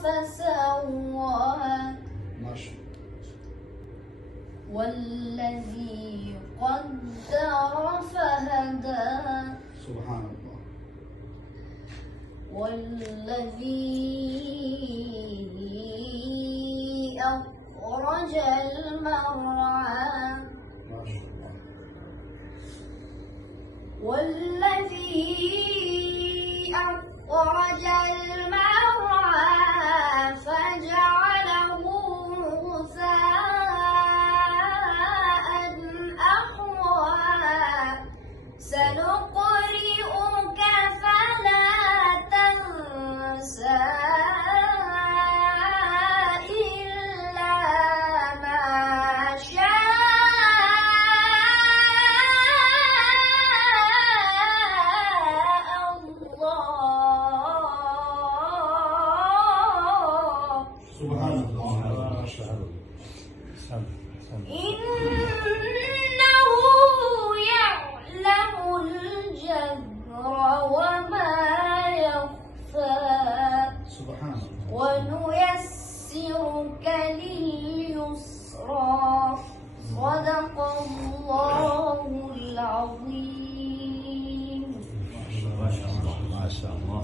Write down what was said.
فسوى ما شاء الله. والذي قدر فهدى سبحان الله. والذي أخرج المرعى ما شاء الله. والذي أخرج المرعى فجعله غثاء أحوى سنقرئك فلا تنسى إلا ما شاء الله. سبحان الله. ما شاء الله. إنه يعلم الجهر وما يخفى سبحان الله. ونيسرك لليسرى صدق الله العظيم. ما شاء الله. ما شاء الله.